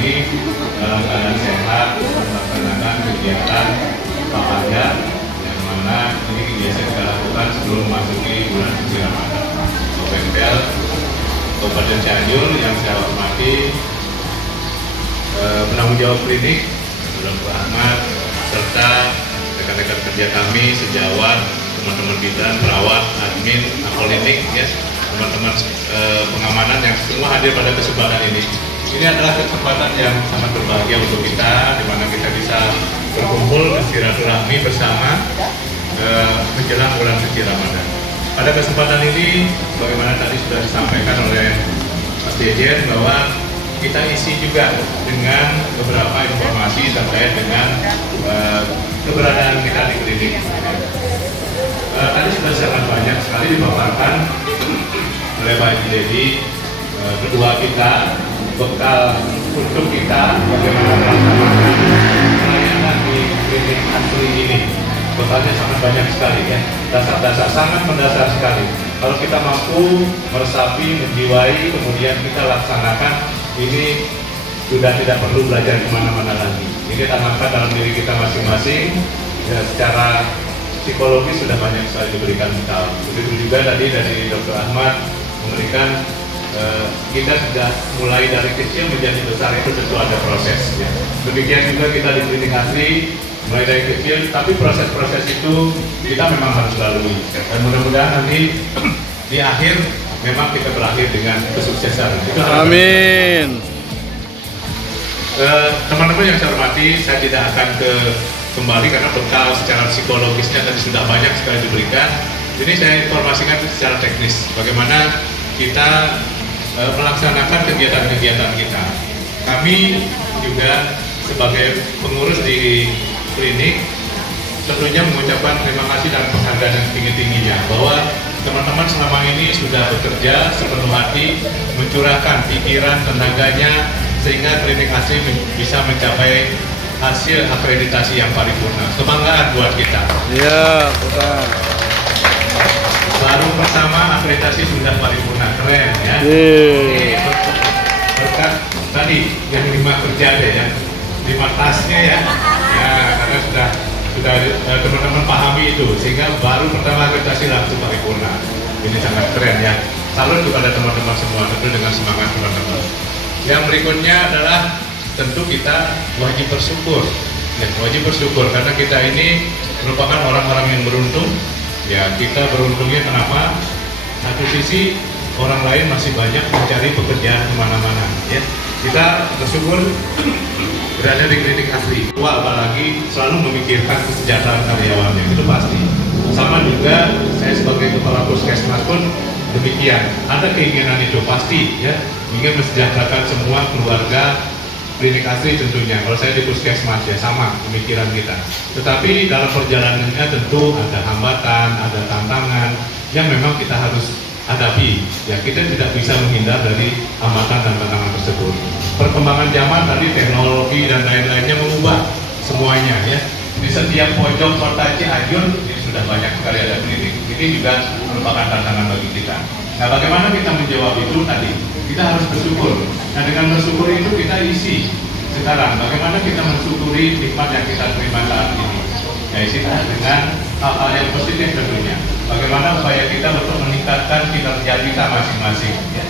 ini dalam keadaan sehat melaksanakan kegiatan Papaga yang mana ini biasa kita lakukan sebelum memasuki bulan suci Ramadan. Bengkel Kabupaten Cianjur yang saya hormati, penanggung jawab klinik Dr. Ahmad, serta rekan-rekan kerja kami, sejawat, teman-teman bidan, perawat, admin, apolitik, ya, teman-teman pengamanan yang semua hadir pada kesempatan ini. Ini adalah kesempatan yang sangat berbahagia untuk kita, di mana kita bisa berkumpul bersilaturahmi bersama menjelang bulan suci Ramadan. Pada kesempatan ini, bagaimana tadi sudah disampaikan oleh Mas Dirjen bahwa kita isi juga dengan beberapa informasi terkait dengan keberadaan kita di klinik. Tadi sudah sangat banyak sekali dipaparkan oleh Pak Dedi, kedua kita, bekal untuk kita bagaimana melaksanakan pelayanan di klinik asli ini. Bekalnya sangat banyak sekali, ya, dasar-dasar sangat mendasar sekali. Kalau kita mampu meresapi, menjiwai, kemudian kita laksanakan, ini sudah tidak perlu belajar kemana-mana lagi. Ini tanamkan dalam diri kita masing-masing, ya, secara psikologis sudah banyak sekali diberikan bekal. Begitu juga tadi dari Dr. Ahmad memberikan, kita sudah mulai dari kecil menjadi besar itu tentu ada proses, ya. Demikian juga kita di klinik asli mulai dari kecil, tapi proses-proses itu kita memang harus lalui. Dan mudah-mudahan nanti di akhir memang kita berakhir dengan kesuksesan. Itu amin. Teman-teman yang saya hormati, saya tidak akan kembali karena bekal secara psikologisnya tadi sudah banyak sekali diberikan. Ini saya informasikan secara teknis bagaimana kita melaksanakan kegiatan-kegiatan kita. Kami juga sebagai pengurus di klinik tentunya mengucapkan terima kasih dan penghargaan yang tinggi-tingginya bahwa teman-teman selama ini sudah bekerja sepenuh hati, mencurahkan pikiran, tenaganya, sehingga klinik asli bisa mencapai hasil akreditasi yang paripurna. Kebanggaan buat kita. Iya, betul. Baru pertama akreditasi sudah paripurna, keren, ya. Berkat tadi yang 5 kerja deh, yang 5 tasnya, ya. Ya, karena sudah teman-teman pahami itu, sehingga baru pertama akreditasi langsung paripurna. Ini sangat keren, ya. Salut kepada teman-teman semua, tentu dengan semangat teman-teman. Yang berikutnya adalah tentu kita wajib bersyukur, ya, wajib bersyukur karena kita ini merupakan orang-orang yang beruntung. Ya, kita beruntungnya kenapa? Satu sisi orang lain masih banyak mencari pekerjaan kemana-mana, ya. Kita bersyukur berada di klinik asli. Apalagi selalu memikirkan kesejahteraan karyawannya, itu pasti. Sama juga saya sebagai kepala puskesmas pun demikian. Ada keinginan itu pasti, ya, ingin mensejahterakan semua keluarga klinik asli tentunya. Kalau saya di puskesmas, ya sama pemikiran kita. Tetapi dalam perjalanannya tentu ada hambatan, ada tantangan yang memang kita harus hadapi. Ya, kita tidak bisa menghindar dari hambatan dan tantangan tersebut. Perkembangan zaman tadi, teknologi dan lain-lainnya mengubah semuanya, ya. Di setiap pojok kota Cianjur ini sudah banyak sekali ada klinik. Ini juga merupakan tantangan bagi kita. Nah, bagaimana kita menjawab itu tadi? Kita harus bersyukur. Nah, dengan bersyukur itu kita isi sekarang. Bagaimana kita mensyukuri nikmat yang kita terima saat ini? Ya, isi dengan hal-hal yang positif tentunya. Bagaimana upaya kita untuk meningkatkan kinerja kita masing-masing, ya.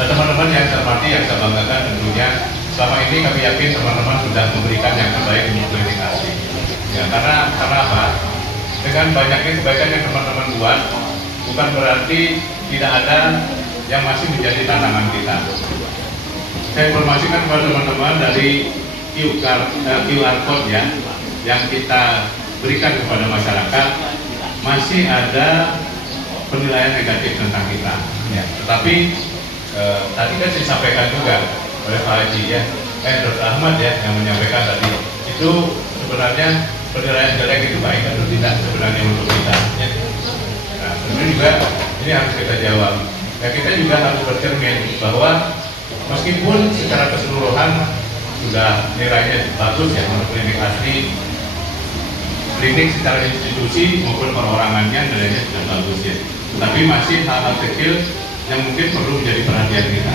Nah, teman-teman yang saya hormati, yang saya banggakan tentunya, selama ini kami yakin teman-teman sudah memberikan yang terbaik untuk klinik asli. Ya, karena apa? Dengan banyaknya kebaikan yang teman-teman buat, bukan berarti tidak ada yang masih menjadi tantangan kita. Saya informasikan kepada teman-teman dari QR code, ya, yang kita berikan kepada masyarakat, masih ada penilaian negatif tentang kita, ya. Tetapi tadi kan disampaikan juga oleh Pak Haji, ya, Dr. Ahmad, ya, yang menyampaikan tadi itu sebenarnya penilaian jelek itu baik atau tidak sebenarnya untuk kita, ya. Nah, tentu juga ini harus kita jawab. Ya, kita juga harus bercermin bahwa meskipun secara keseluruhan sudah nilainya bagus, ya, untuk klinik asli, klinik secara institusi maupun perorangannya nilainya sudah bagus, ya. Tapi masih hal-hal kecil yang mungkin perlu menjadi perhatian kita.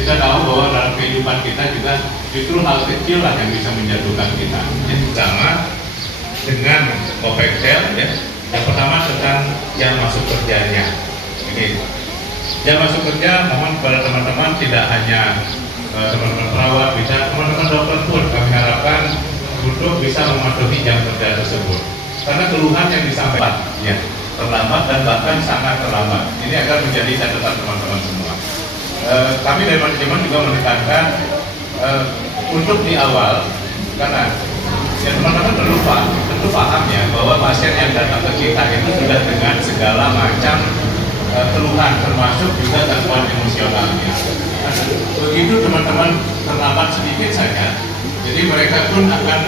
Kita tahu bahwa dalam kehidupan kita juga justru hal kecil lah yang bisa menjatuhkan kita. Sama dengan Copexel ya. Yang pertama tentang yang masuk kerjanya. Ini yang masuk kerja, mohon kepada teman-teman tidak hanya teman-teman perawat, bisa teman-teman dokter pun kami harapkan untuk bisa mematuhi jam kerja tersebut. Karena keluhan yang disampaikan ya terlambat dan bahkan sangat terlambat. Ini akan menjadi catatan teman-teman semua. Kami dari manajemen juga menekankan untuk di awal, karena ya teman-teman tentu paham ya bahwa pasien yang datang ke kita itu sudah dengan segala macam keluhan, termasuk juga gangguan emosionalnya. Begitu teman-teman terlambat sedikit saja, jadi mereka pun akan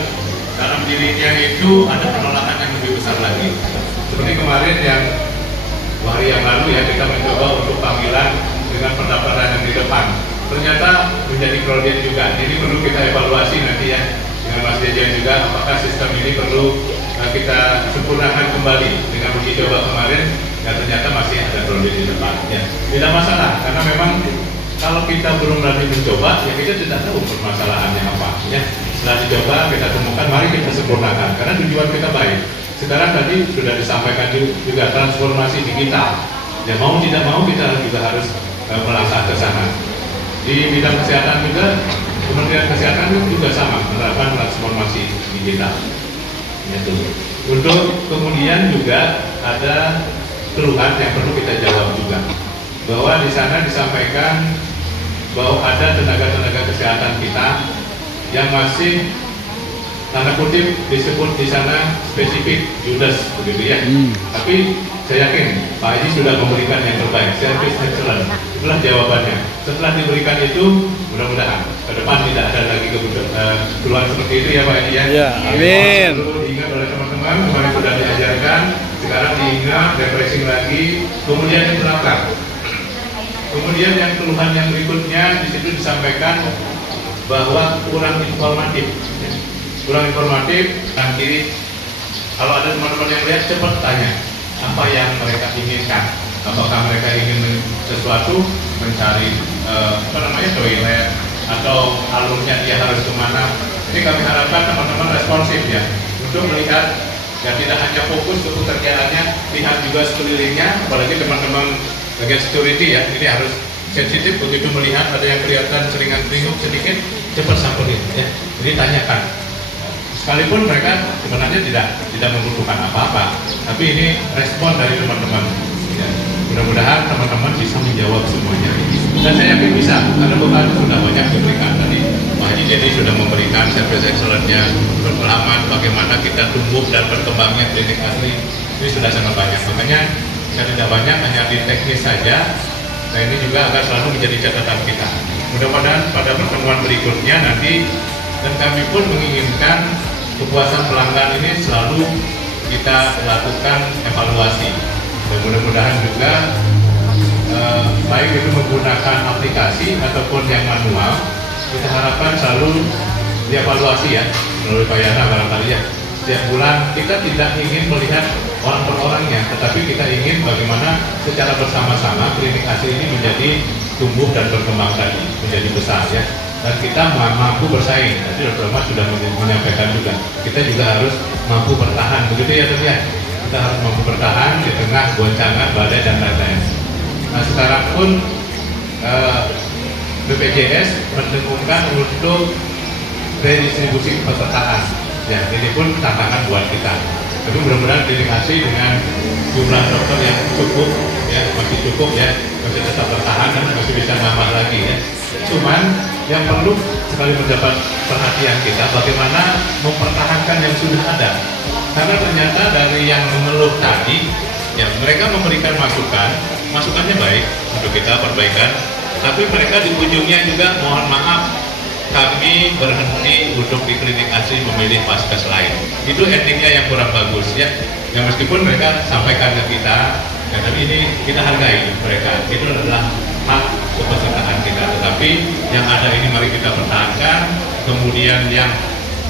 dalam dirinya itu ada penolakan yang lebih besar lagi. Seperti kemarin yang hari yang lalu ya, kita mencoba untuk panggilan dengan pendaftaran yang di depan. Ternyata menjadi crowded juga. Jadi perlu kita evaluasi nanti ya dengan Mas Dejan juga, apakah sistem ini perlu kita sempurnakan kembali. Dengan uji coba kemarin, ya ternyata masih ada crowded di depan. Ya, tidak masalah, karena memang kalau kita belum berani mencoba, ya kita tidak tahu permasalahannya apa. Ya, setelah dicoba kita temukan, mari kita sempurnakan. Karena tujuan kita baik. Sekarang tadi sudah disampaikan juga transformasi digital. Ya mau tidak mau kita juga harus melangkah ke sana. Di bidang kesehatan juga, Kementerian Kesehatan juga sama menerapkan transformasi digital. Itu. Untuk kemudian juga ada keluhan yang perlu kita jawab juga, bahwa di sana disampaikan bahwa ada tenaga-tenaga kesehatan kita yang masih tanda kutip disebut di sana spesifik judes begitu ya. Tapi saya yakin Pak Haji sudah memberikan yang terbaik, service excellent. Itulah jawabannya. Setelah diberikan itu, mudah-mudahan ke depan tidak ada lagi keluhan seperti itu ya Pak Haji ya. Ya, amin. Diingat oleh teman-teman, kemarin sudah diajarkan, sekarang diingat, refreshing lagi, kemudian diterapkan. Kemudian yang keluhan yang berikutnya di situ disampaikan bahwa kurang informatif. Kurang informatif, dan kiri kalau ada teman-teman yang lihat cepat tanya apa yang mereka inginkan, apakah mereka ingin sesuatu, mencari toilet atau alurnya dia harus kemana. Ini kami harapkan teman-teman responsif ya untuk melihat ya tidak hanya fokus ke pekerjaannya, lihat juga sekelilingnya, apalagi teman-teman bagian security ya, ini harus sensitif begitu melihat ada yang kelihatan seringan-seringuk sedikit, cepat samperin ya, jadi tanyakan. Sekalipun mereka sebenarnya tidak membutuhkan apa-apa, tapi ini respon dari teman-teman. Ya, mudah-mudahan teman-teman bisa menjawab semuanya. Dan saya yakin bisa, karena bekal sudah banyak diberikan tadi. Pak Haji Dedi sudah memberikan service excellence-nya, pengalaman bagaimana kita tumbuh dan berkembangnya klinik asli. Ini sudah sangat banyak. Makanya saya tidak banyak, hanya di teknis saja. Nah ini juga akan selalu menjadi catatan kita. Mudah-mudahan pada pertemuan berikutnya nanti, dan kami pun menginginkan kepuasan pelanggan ini selalu kita lakukan evaluasi. Dan mudah-mudahan juga baik itu menggunakan aplikasi ataupun yang manual, kita harapkan selalu dievaluasi ya melalui Pak Yana barangkali ya. Setiap bulan kita tidak ingin melihat orang per orangnya, tetapi kita ingin bagaimana secara bersama-sama klinik asli ini menjadi tumbuh dan berkembang tadi, menjadi besar ya. Dan kita mampu bersaing. Tadi Dr. Mas sudah menyampaikan juga, kita juga harus mampu bertahan, begitu ya tentunya. Kita harus mampu bertahan di tengah goncangan badai dan lain-lain. Nah sekarang pun BPJS mendengungkan untuk redistribusi pesertaan. Ya, ini pun tantangan buat kita. Tapi mudah-mudahan klinik asli dengan jumlah dokter yang cukup, ya masih cukup ya, masih tetap bertahan dan masih bisa nambah lagi ya. Cuman yang perlu sekali mendapat perhatian kita bagaimana mempertahankan yang sudah ada. Karena ternyata dari yang mengeluh tadi, ya mereka memberikan masukannya baik untuk kita perbaikan. Tapi mereka di ujungnya juga mohon maaf, kami berhenti untuk di klinik asli memilih vaskes lain. Itu endingnya yang kurang bagus ya. Yang meskipun mereka sampaikan ke kita, ya, tapi ini kita hargai mereka. Itu adalah hak kepesertaan kita. Tetapi yang ada ini mari kita pertahankan. Kemudian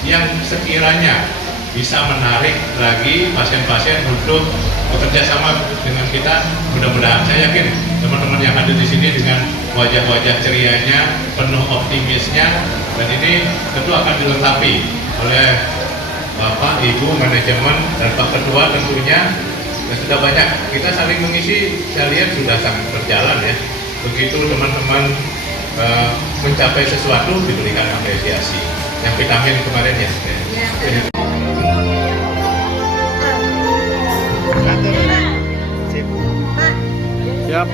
yang sekiranya bisa menarik lagi pasien-pasien untuk bekerja sama dengan kita, mudah-mudahan saya yakin teman-teman yang ada di sini dengan wajah-wajah cerianya, penuh optimisnya, dan ini tentu akan dilengkapi oleh Bapak, Ibu, manajemen, dan Pak Ketua tentunya. Dan sudah banyak, kita saling mengisi, saya lihat sudah sangat berjalan ya. Begitu teman-teman mencapai sesuatu, diberikan apresiasi. Yang vitamin kemarin ya. Siap.